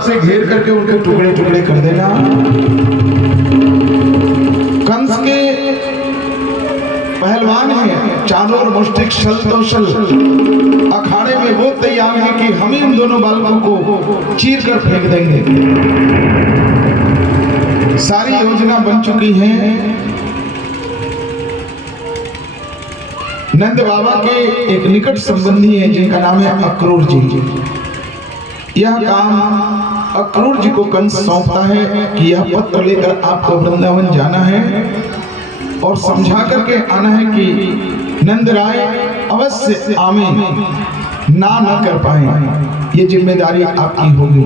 तरफ से घेर करके उनके टुकड़े टुकड़े कर देना। कंस के पहलवान हैं, चारों ओर मुष्टिक शल तो शल, अखाड़े में वो तैयार है कि हम इन दोनों बालकों को चीर कर फेंक देंगे। सारी योजना बन चुकी है। नंद बाबा के एक निकट संबंधी है जिनका नाम है अक्रूर जी। यह काम अक्रूर जी को कंस सौंपता है कि यह पत्र लेकर आपको वृंदावन जाना है और समझा करके आना है कि नंद राय अवश्य आमे ना कर पाए, ये जिम्मेदारी आपकी होगी।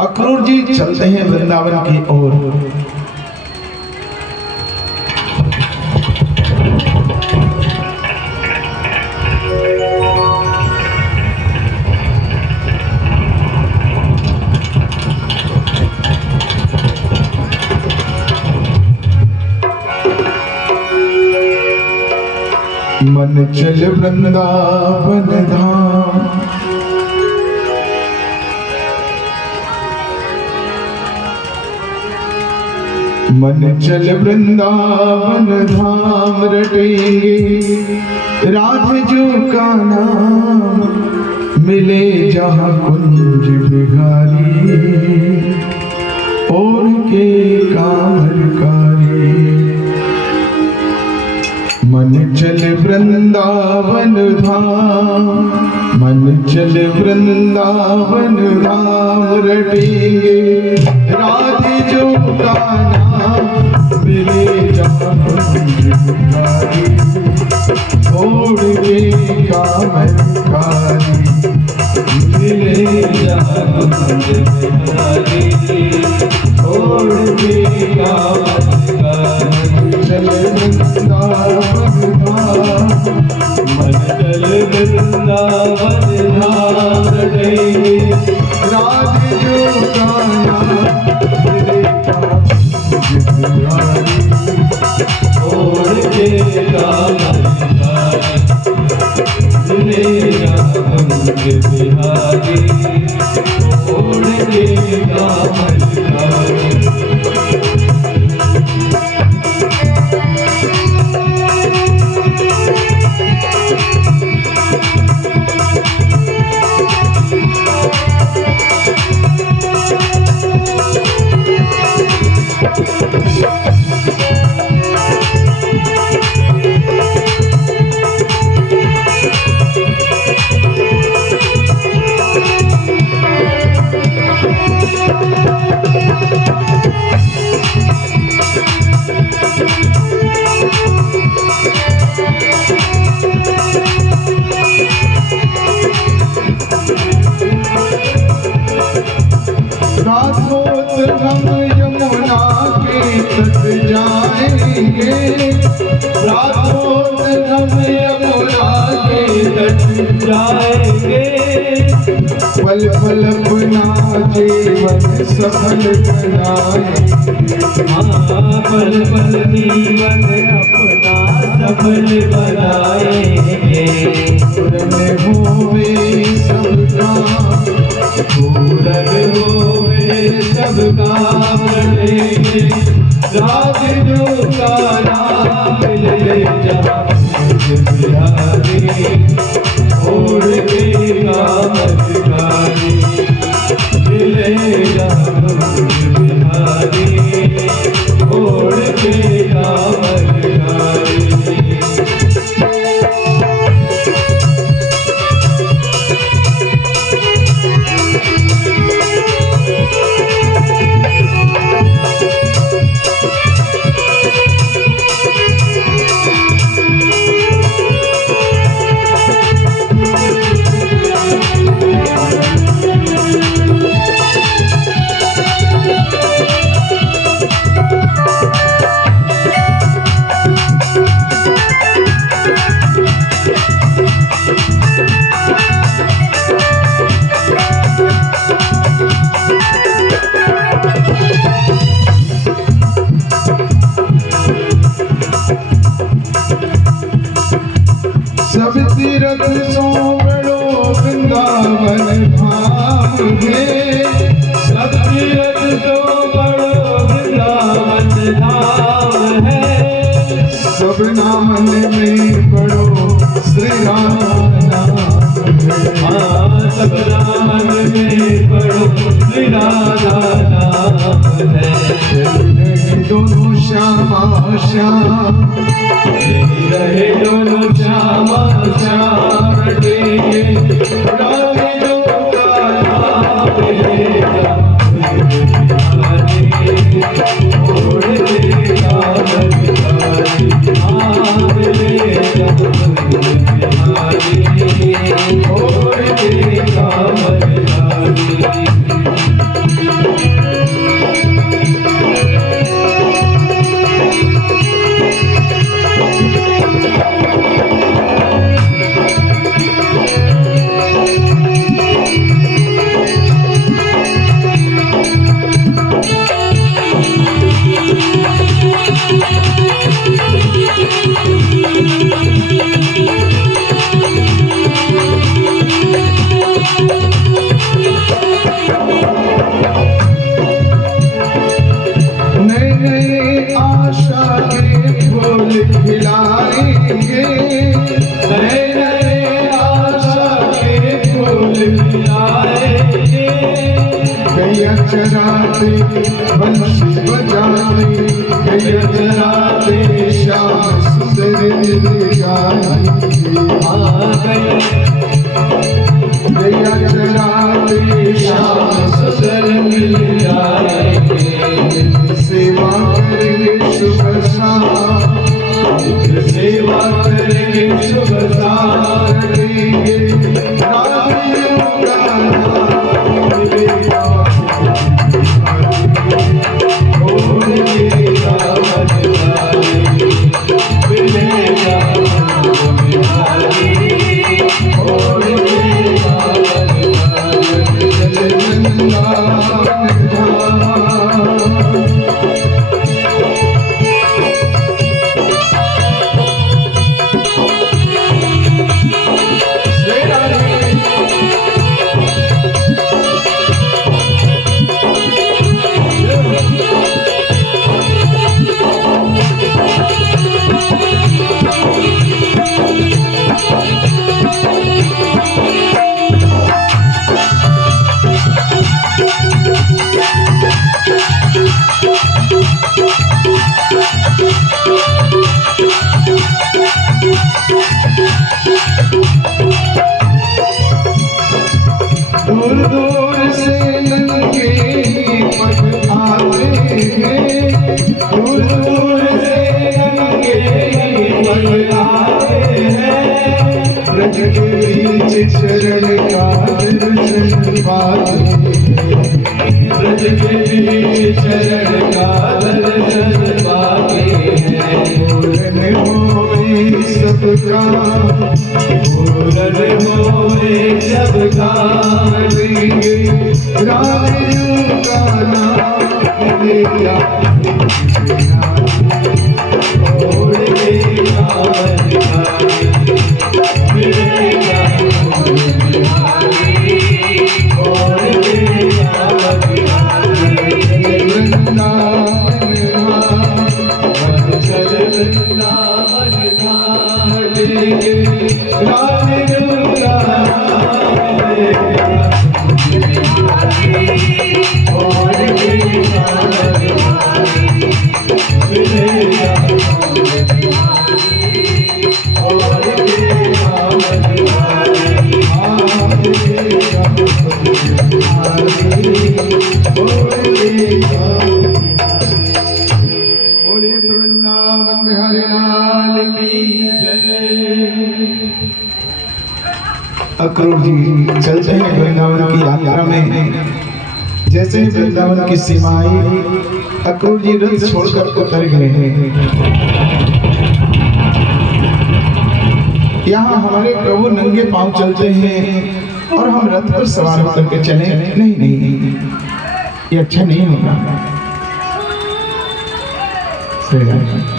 अक्रूर जी चलते हैं वृंदावन की ओर। मन चल वृंदावन धाम, मन चल वृंदावन धाम, रटेंगे राधे जो का नाम, मिले जहाँ कुंज बिहारी, और के कामरकारी। मन चल वृंदावन धाम, मन चल वृंदावन धाम, रटेंगे राधे जो का नाम, मिले जहाँ कुंज बिहारी, छोड़ के कामरकारी, मिले जहाँ कुंज बिहारी, छोड़ के कामरकारी। चल वृंदावन धाम, मन चल वृंदावन धाम, रटेंगे राधे जो का नाम, मिले जहाँ बिहारी, छोड़ के कामरकारी, मिले जहाँ बिहारी, छोड़ के कामरकारी। हम यमुना के तट जाएंगे, रातों हम यमुना के तट जाएंगे, पल पल अपना जीवन सफल बनाएंगे। हाँ, पल पल जीवन अपना सफल बनाएंगे। पूर्ण होवे सबका, पूर्ण होवे सबका, रटेंगे राधे जो का नाम, मिले जहाँ बिहारी, छोड़ के कामरकारी, मिले जहाँ बिहारी, छोड़ के कामरकारी। है, सब तीरथ तो बड़ो वृंदावन धाम है। सब नामन में बड़ो श्री राम नाम है। हाँ, सब नामन में बड़ो श्री राधा नाम है। दोनों श्यामा श्याम, रहे दोनों श्यामा श्याम, रटेंगे राधे जो का नाम लेगा। छोड़ देगा बलिहारी, हाँ मिलेगा बलिहारी, छोड़ देगा बलिहारी। खिलाएंगे, नए नए आशा के फूल खिलाएंगे। गैया चराते बंसी बजाते, गैया चराते श्याम सुंदर मिल जाएंगे। हाँ गैया चराते श्याम सुंदर मिल जाएंगे। सेवा करेंगे शुभ शाम, सेवा करेंगे शुभ शाम, देंगे राधियों का नाम मिलेगा। छोड़ देगा बलिहारी, मिलेगा बलिहारी, छोड़ देगा बलिहारी। दूर दूर से नंगे पग आते हैं, दूर दूर से नंगे पग आते हैं। ब्रज के बीच चरण का दर्शन पाते हैं। ब्रज के बीच चरण का दर्शन पाते हैं। पूर्ण होए सबका, पूर्ण होए सबका, देंगे राधियों का नाम मिलेगा। छोड़ देगा बलिहारी, मिलेगा बलिहारी, छोड़ देगा बलिहारी। चल वृंदावन घाट के, राधियों का नाम लेगा बलिहारी, छोड़ देगा बलिहारी, मिलेगा बलिहारी, छोड़ देगा बलिहारी, हाँ मिलेगा बलिहारी, छोड़ देगा। बोलिए वृंदावन बिहारी लाल की अक्रूर जी चलते हैं वृंदावन की यात्रा में। जैसे ही वृंदावन की सीमा आई, अक्रूर जी रथ छोड़कर उतर गए हैं। यहाँ हमारे प्रभु नंगे पांव चलते हैं और हम रथ पर सवार होकर के चले। नहीं नहीं, ये अच्छा नहीं होगा। सही बात।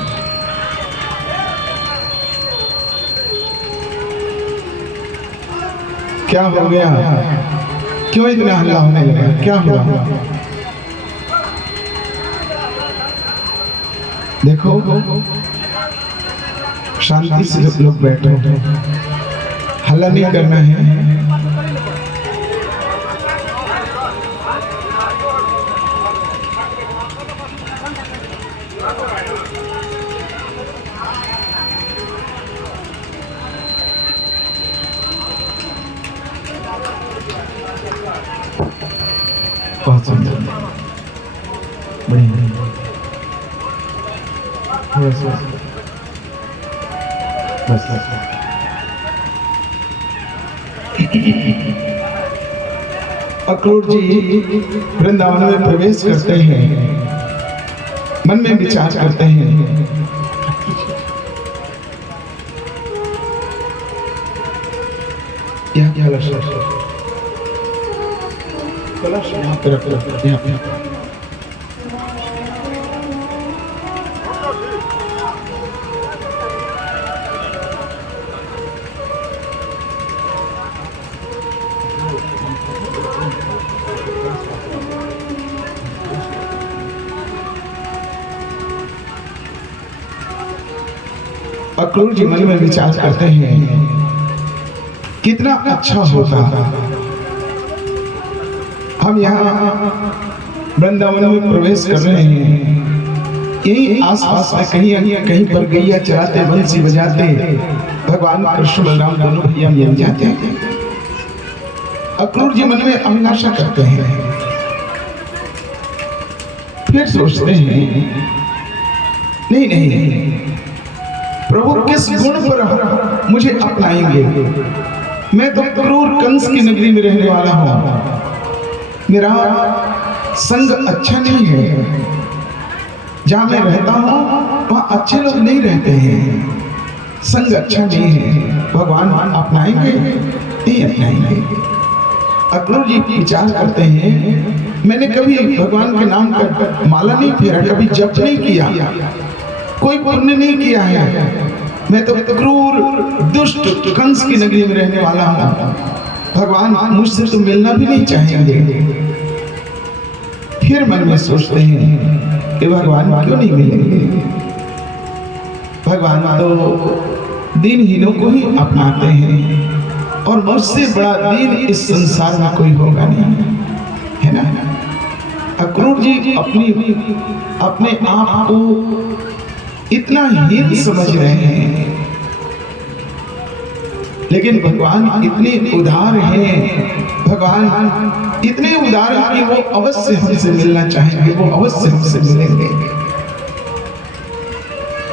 क्या हो गया? क्यों इतना हल्ला होने लगा, क्या हुआ? देखो शांति से सब लोग बैठो, हल्ला नहीं करना है। बहुत सुंदर, बढ़िया, बस बस बस। अक्रूर जी वृंदावन में प्रवेश करते हैं, मन में विचार करते हैं, यहाँ कलश कलश यहाँ पे रख लो, यहाँ पे। अक्रूर जी मन में विचार करते हैं, कितना अच्छा होता हम यहाँ वृंदावन में प्रवेश कर रहे हैं, यही आसपास में कहीं पर गैया चराते, बंसी बजाते भगवान कृष्ण बलराम दोनों भैया मिल जाते हैं। अक्रूर जी मन में अभिलाषा करते हैं, फिर सोचते हैं नहीं नहीं, प्रभु किस गुण पर मुझे अपनाएंगे? मैं तो क्रूर कंस की नगरी में रहने वाला हूँ, मेरा संग अच्छा नहीं है, जहाँ मैं रहता हूँ वहाँ अच्छे लोग नहीं रहते हैं, संग अच्छा नहीं है, भगवान अपनाएंगे नहीं अपनाएंगे? अक्रूर जी विचार करते हैं, मैंने कभी भगवान के नाम का माला नहीं फेरा, कभी जप नहीं किया, कोई पुण्य नहीं किया है, मैं तो क्रूर दुष्ट कंस की नगरी में रहने वाला हूँ, भगवान मुझसे तो मिलना भी नहीं चाहेंगे। फिर मन में सोचते हैं कि भगवान क्यों नहीं मिलेंगे? भगवान तो दीनहीनों को ही अपनाते हैं और मुझसे बड़ा दीन इस संसार में कोई होगा नहीं, है ना? अक्रूर जी अपने आप को इतना हीन समझ रहे हैं, लेकिन भगवान इतने उदार हैं, भगवान इतने उदार हैं कि वो अवश्य हमसे मिलना चाहेंगे, वो अवश्य हमसे मिलेंगे।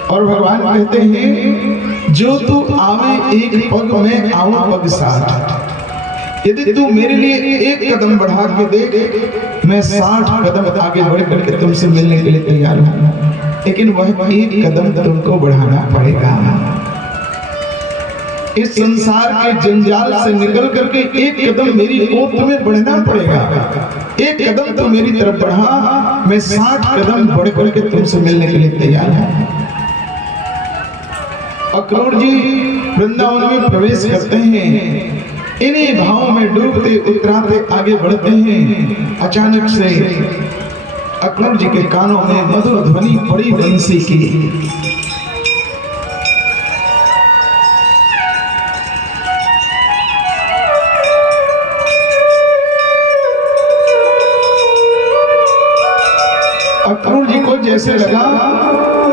और भगवान कहते हैं, जो तू आवे एक पग में आऊं पग साथ, यदि तू मेरे लिए एक कदम बढ़ा के देख, मैं 60 कदम आगे बढ़ करके तुमसे मिलने के लिए तैयार हूं, लेकिन वह एक कदम तुमको बढ़ाना पड़ेगा। इस संसार के जंजाल से निकल करके एक कदम मेरी ओर तुम्हें बढ़ना पड़ेगा, एक कदम तो मेरी तरफ बढ़ा, मैं 60 कदम बढ़ करके तुमसे मिलने के लिए तैयार हूं। अक्रूर जी वृंदावन में प्रवेश करते हैं, इन्हीं भावों में डूबते उतराते आगे बढ़ते हैं। अचानक से अक्रूर जी के कानों में मधुर ध्वनि पड़ी बंसी की। अक्रूर जी को जैसे लगा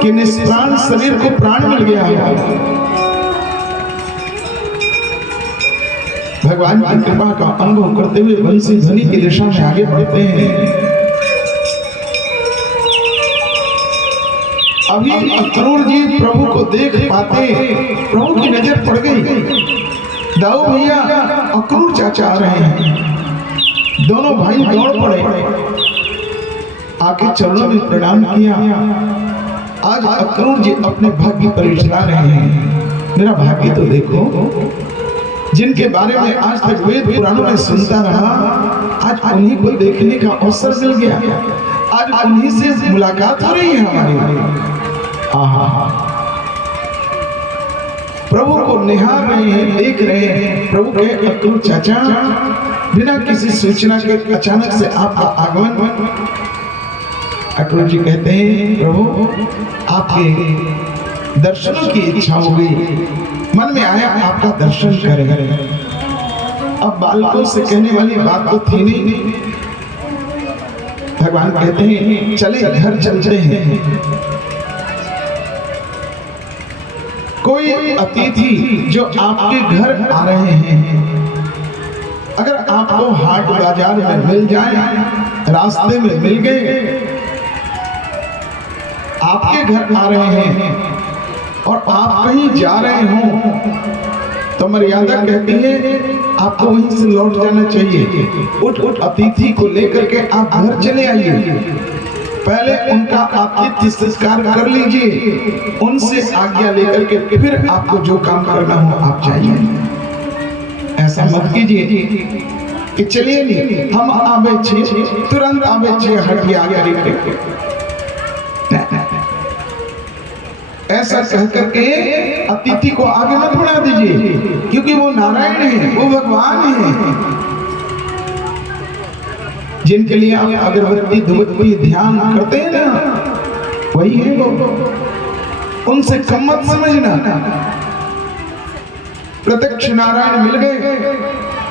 कि निष्प्राण शरीर को प्राण मिल गया है। भगवान की कृपा का अनुभव करते हुए बंसी ध्वनि की दिशा में आगे बढ़ते हैं। अभी अक्रूर जी प्रभु को देख पाते, प्रभु की नजर पड़ गई, दाऊ भैया अक्रूर चाचा आ रहे हैं। दोनों भाई दौड़ पड़े, आके चरणों में प्रणाम किया। आज अक्रूर जी अपने भाग्य पर इठला रहे हैं। मेरा भाग्य तो देखो, जिनके बारे में आज तक वेद पुराणों में सुनता रहा, आज उन्हीं को देखने का अवसर मिल गया, आज उन्हीं से मुलाकात हो रही है हमारी। प्रभु को निहार रहे हैं, देख रहे हैं। प्रभु के अक्रूर चाचा बिना किसी सूचना के अचानक से आपका आगमन। अक्रूर जी कहते हैं प्रभु आपके दर्शनों की इच्छा हो गई, मन में आया आपका दर्शन करें। अब बालकों से कहने वाली बात तो थी नहीं। भगवान कहते हैं चले घर चलते हैं। कोई अतिथि जो आपके घर आ रहे हैं, अगर आपको हाट बाजार में मिल जाए, रास्ते में मिल गए, आपके घर आ रहे हैं और आप कहीं जा रहे हो, तो मर्यादा कहती है आपको वहीं से लौट जाना चाहिए। उठ अतिथि को लेकर के आप घर चले आइए, पहले उनका आतिथ्य सत्कार कर लीजिए, उनसे आज्ञा लेकर के फिर आपको जो काम करना हो आप जाइए। ऐसा मत कीजिए कि चलिए नहीं हम आवे छे तुरंत आवे छे हटिया करके, ऐसा कह करके अतिथि को आगे मत बढ़ा दीजिए, क्योंकि वो नारायण है, वो भगवान है, जिनके लिए आप अगरबत्ती धूपबत्ती ध्यान करते हैं ना, वही है वो। उनसे कम मत समझना। प्रत्यक्ष नारायण मिल गए,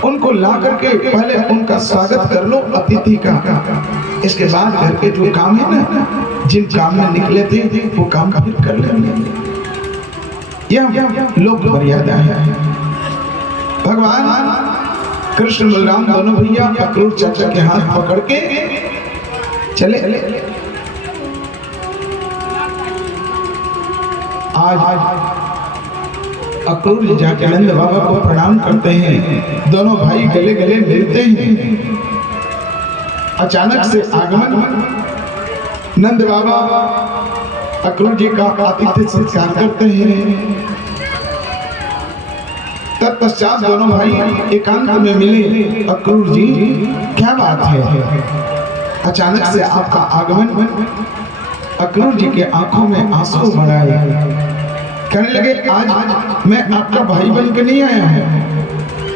उनको ला करके पहले उनका स्वागत कर लो अतिथि का। इसके बाद घर के जो काम है ना, जिन काम में निकले थे वो काम फिर कर लेंगे। यह लोक मर्यादा है। भगवान कृष्ण बलराम दोनों भैया अक्रूर चाचा के हाथ पकड़ के चले। आज अक्रूर जी जाके नंद बाबा को प्रणाम करते हैं, दोनों भाई गले गले मिलते हैं। अचानक से आगमन, नंद बाबा अक्रूर जी का आतिथ्य सत्कार करते हैं। तत्पश्चात दोनों भाई एकांत में मिले। अक्रूर जी क्या बात है, अचानक से आपका आगमन। अक्रूर जी के आंखों में आंसू भर आए, कहने लगे आज मैं आपका भाई बन के नहीं आया हूँ,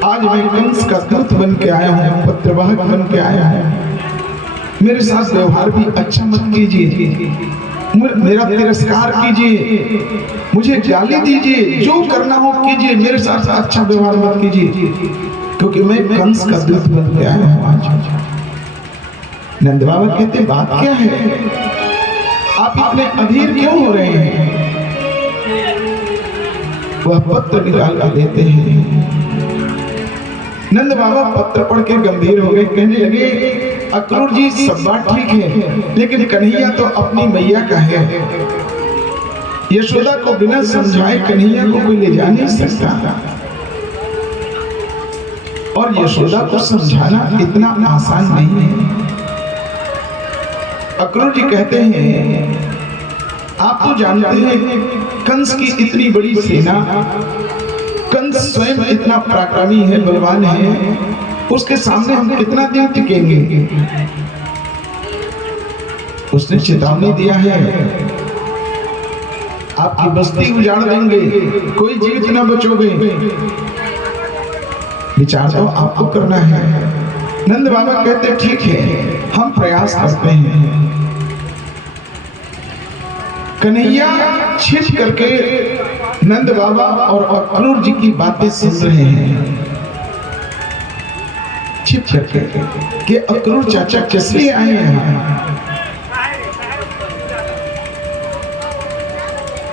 आज मैं कंस का दूत बन के आया हूँ, पत्रवाहक बन के आया हूँ। मेरे साथ व्यवहार भी अच्छा मत कीजिए, मेरा तिरस्कार कीजिए, मुझे गाली दीजिए, जो करना हो कीजिए, मेरे साथ अच्छा व्यवहार मत कीजिए, क्योंकि मैं कंस का दूत बन के आया हूँ आज। नंद बाबा कहते बात क्या है, आप इतने अधीर क्यों हो रहे हैं? वह पत्र निकाल कर देते हैं। नंद बाबा पत्र पढ़ के गंभीर हो गए, कहने लगे अक्रूर जी सब बात ठीक है, लेकिन कन्हैया तो अपनी मैया का है, यशोदा को बिना समझाए कन्हैया को कोई ले जा नहीं सकता, और यशोदा को समझाना इतना आसान नहीं है। अक्रूर जी कहते हैं आप तो जानते हैं कंस की इतनी बड़ी सेना, कंस स्वयं इतना पराक्रमी है, बलवान है, उसके सामने हम कितना दिन टिकेंगे? उसने चेतावनी दिया है आपकी बस्ती उजाड़ देंगे, कोई जीवित न बचोगे। विचार तो आपको करना है। नंद बाबा कहते ठीक है, हम प्रयास करते हैं। कन्हैया छिप करके नंद बाबा और अक्रूर जी की बातें सुन रहे हैं, छिप करके कि अक्रूर चाचा किस लिए आए हैं।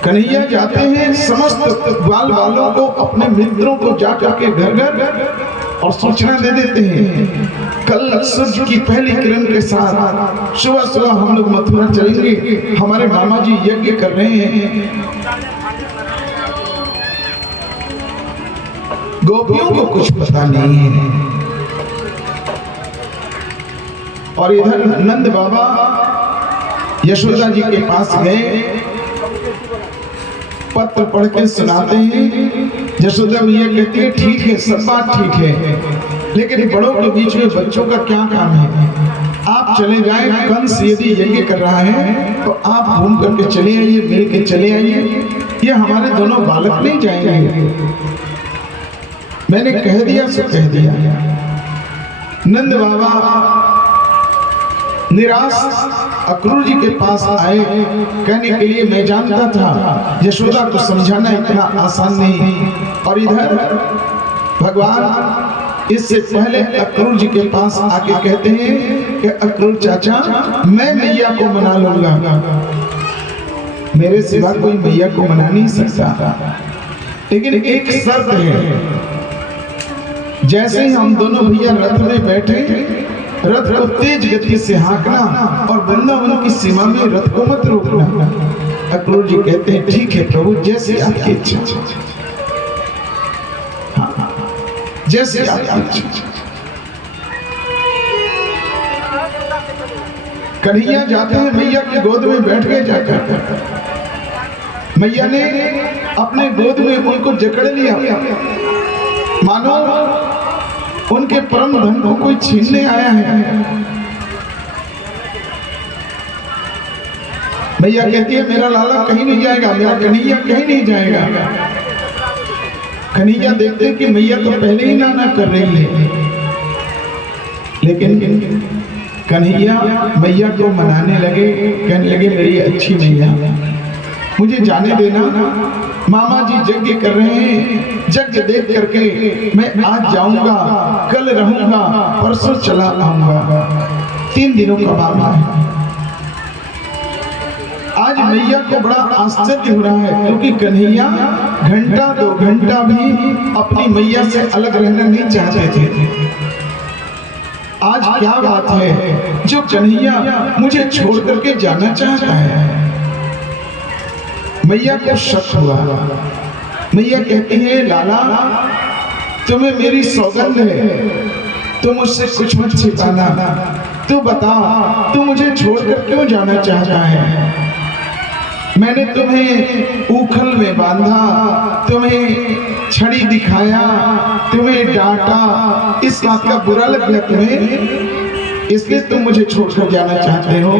कन्हैया जाते हैं, समस्त ग्वाल वालों को, अपने मित्रों को जाकर के घर घर और सूचना दे देते हैं कल सूर्य की पहली किरण के साथ सुबह सुबह हम लोग मथुरा चलेंगे, हमारे मामा जी यज्ञ कर रहे हैं। गोपियों को कुछ पता नहीं है, और इधर नंद बाबा यशोदा जी के पास गए, पत्र पढ़ के सुनाते हैं। यशोदा मैया कहती है ठीक है, सब बात ठीक है, लेकिन बड़ों के बीच में बच्चों का क्या काम है? आप चले जाएं, कंस यदि यज्ञ कर रहा है तो आप घूम करके चले आइए, मिल के चले आइए, ये हमारे दोनों बालक नहीं जाएंगे। मैंने कह दिया सो कह दिया। नंद बाबा निराश अक्रूर जी के पास आए, कहने के लिए मैं जानता था यशोदा को समझाना इतना आसान नहीं। और इधर भगवान इससे पहले अक्रूर जी के पास आके कहते हैं कि अक्रूर चाचा, मैं मैया को मना लूंगा, मेरे सिवा कोई मैया को मना नहीं सकता, लेकिन एक शर्त है। जैसे ही हम दोनों भैया रथ में बैठे, रथ को तेज गति से हाँकना और वृंदावन की सीमा में रथ को मत रोकना। अक्रूर जी कहते हैं ठीक है प्रभु, जैसे आपकी इच्छा। हाँ, जैसे आपकी इच्छा। कन्हैया जाते हैं मैया की गोद में बैठ गए जाकर। मैया ने अपने गोद में उनको जकड़ लिया, मानो उनके परम धन को कोई छीनने आया है। मैया कहती है मेरा लाला कहीं नहीं जाएगा, मेरा कन्हैया कहीं नहीं जाएगा। कन्हैया देखते कि मैया तो पहले ही ना कर रही है, लेकिन कन्हैया मैया को मनाने लगे, कहने लगे मेरी अच्छी मैया, मुझे जाने देना, मामा जी यज्ञ कर रहे हैं, यज्ञ देख करके मैं आज जाऊंगा, कल रहूंगा, परसों चला आऊंगा, 3 दिनों का मामा है। आज मैया को बड़ा आश्चर्य हो रहा है, क्योंकि कन्हैया घंटा 2 घंटा भी अपनी मैया से अलग रहना नहीं चाहते थे। आज क्या बात है जो कन्हैया मुझे छोड़ करके जाना चाहता है। मैया को शक हुआ। मैया कहती है लाला, तुम्हें मेरी सौगंध है, तुम मुझसे कुछ मत छिपाना, तू बता तू मुझे छोड़कर क्यों जाना चाहता है। मैंने तुम्हें ऊखल में बांधा, तुम्हें छड़ी दिखाया, तुम्हें डांटा, इस बात का बुरा लगा तुम्हें, इसलिए तुम मुझे छोड़कर जाना चाहते हो।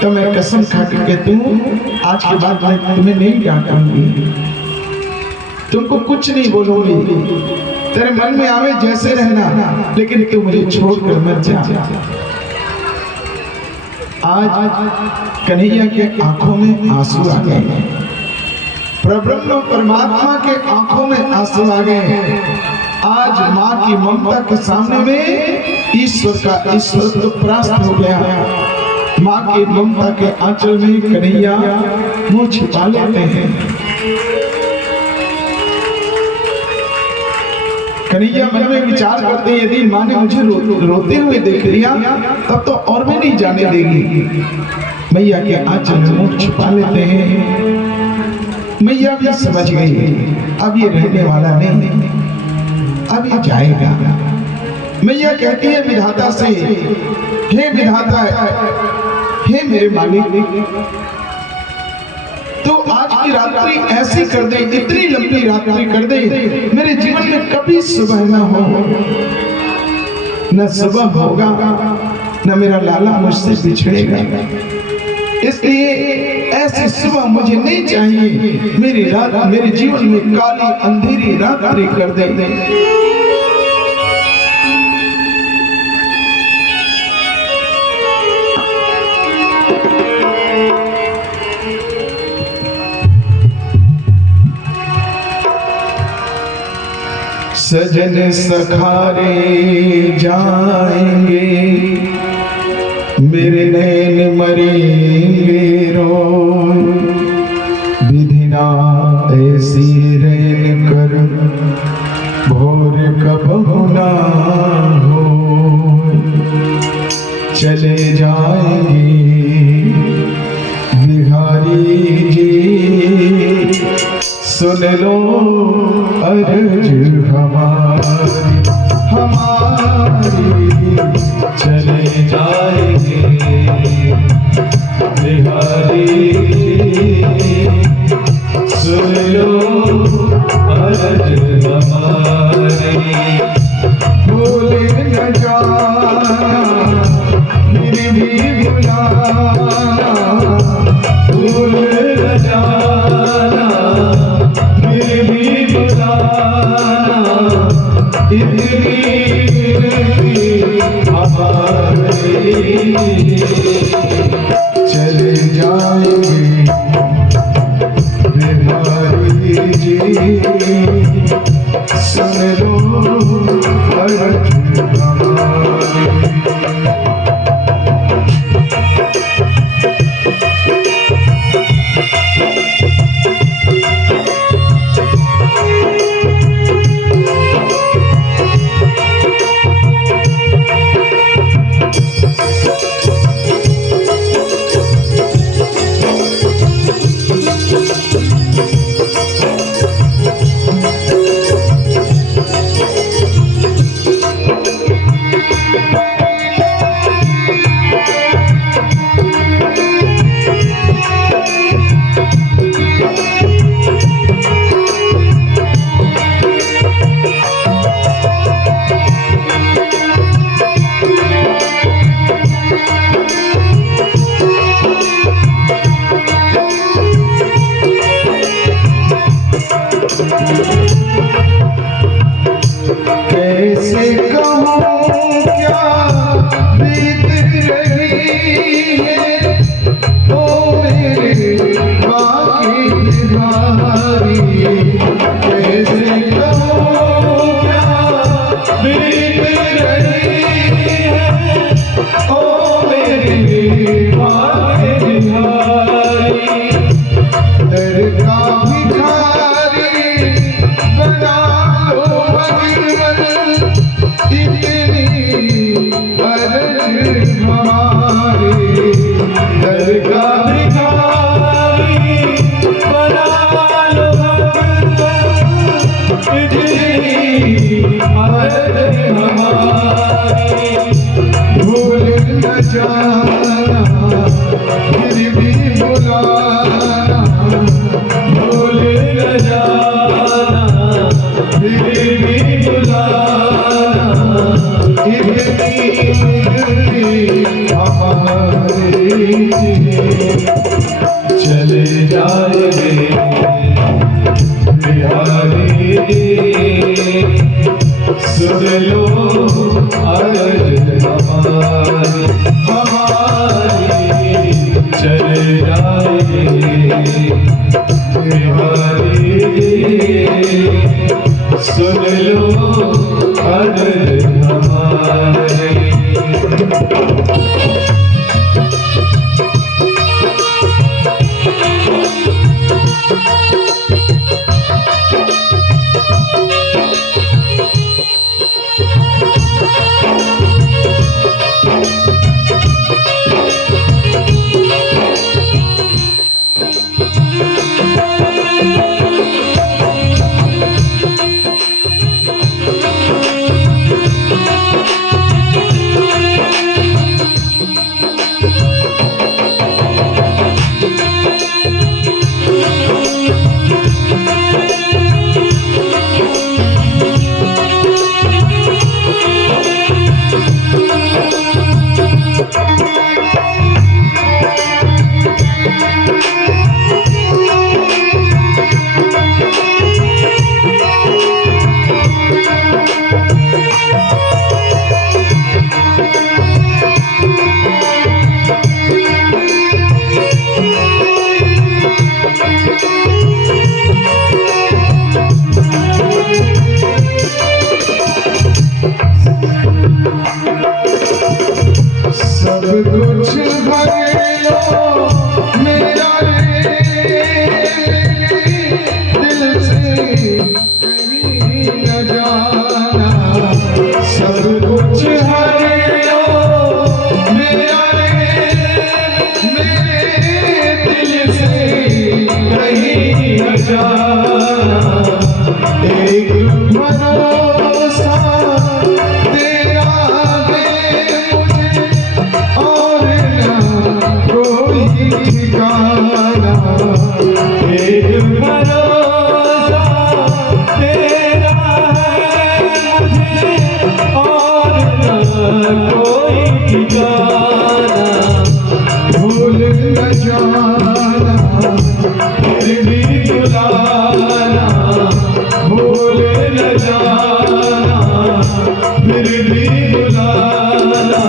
तो मैं कसम खा के कहती हूँ आज के बाद मैं तुम्हें नहीं डांटूंगी, तुमको कुछ नहीं बोलूंगी, तेरे मन में आवे जैसे रहना, लेकिन तू मुझे छोड़कर मत जा। आज कन्हैया के आंखों में आंसू आ गए, परब्रह्म परमात्मा के आंखों में आंसू आ गए। आज माँ की ममता के सामने में ईश्वर का ईश्वर तो परास्त हो गया। माँ के ममता के आंचल में कन्हैया मुंह छिपा लेते हैं। कन्हैया मन में विचार करते हैं यदि माँ ने मुझे रोते हुए देख लिया तब तो और भी नहीं जाने देगी। मैया के आंचल में मुंह छिपा लेते हैं। मैया भी समझ गई अब ये रहने वाला नहीं, अब ये जाएगा। मैया कहती है विधाता से, हे विधाता, हे मेरे मालिक, तो आज की रात्रि ऐसी कर दे, इतनी लंबी रात्रि कर दे, मेरे जीवन में कभी सुबह न हो, न सुबह होगा, न मेरा लाला मुझसे बिछड़ेगा। इसलिए ऐसी सुबह मुझे नहीं चाहिए, मेरी रात मेरे जीवन में काली अंधेरी रात्रि कर दे। सजन सखारे जाएंगे, मेरे नैन मरेंगे रो, विधिना ऐसी रैन कर भोर कब होना हो। चले जाएंगे बिहारी जी, सुन लो अर्ज हमारी, चले जाएंगे बिहारी, सुन लो अर्ज हमारी। भूले न जाना फिर भी बुलाना, भूल न जाना फिर भी बुलाना, इतनी चले जाएंगे बिहारी जी, सुन लो अर्ज हमारी। कैसे कहूँ क्या बीत रही है ओ मेरे बाकी बिहारी। कैसे कहूँ क्या बीत रही है ओ मेरे बाकी बिहारी। दर का भिखारी बना लो भगवन, इतनी अर्ज हमारी। दर का भिखारी बना लो भगवन, इतनी अर्ज हमारी। भूल न जाना फिर भी बुलाना, भूल न जाना फिर भी बुलाना, इतनी हमारी। चले जाएंगे बिहारी, सुन लो अर्ज हमारी। चले जाएंगे बिहारी, सुन लो अर्ज हमारी। सब कुछ भर लो मेरा दिल से कहीं न जाना। सब कुछ भर लो मेरा मेरे दिल से कहीं न जाना। एक भरोसा तेरा दे मुझे और ना कोई ठिकाना। एक भरोसा तेरा है मुझे और ना कोई ठिकाना। भूल न जाना फिर भी बुलाना, भूल न जाना फिर भी बुलाना,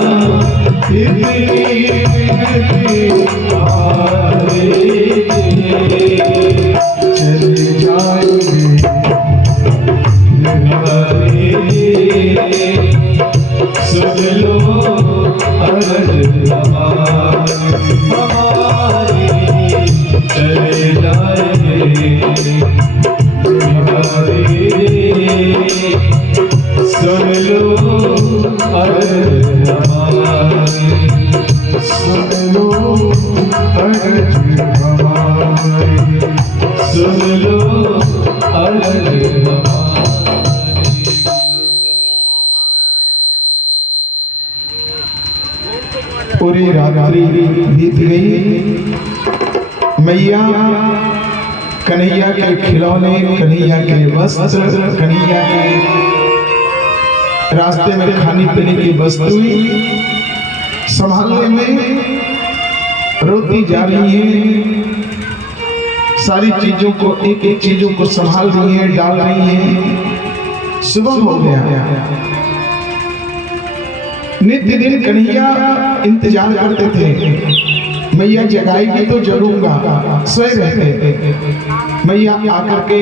पूरी रात्रि बीत गई। मैया कन्हैया के खिलौने, कन्हैया के वस्त्र, कन्हैया के रास्ते में खाने पीने की वस्तुएं संभालने में रोती जा रही है। सारी चीजों को एक एक चीजों को संभाल रही है, डाल रही है। सुबह हो गया। नित्य दिन कन्हैया इंतजार करते थे, मैया जगाएगी तो जगूंगा। सोए रहते, मैया आकर के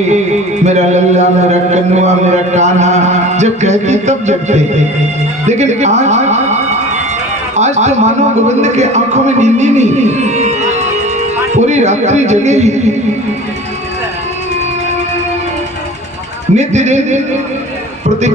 मेरा लल्ला, मेरा कन्नुआ, मेरा कान्हा जब कहती तब जगते। लेकिन आज तो मानो गोविंद के आंखों में नींद ही नहीं, पूरी रात्रि जगे ही। नित्य दिन प्रतीक्षा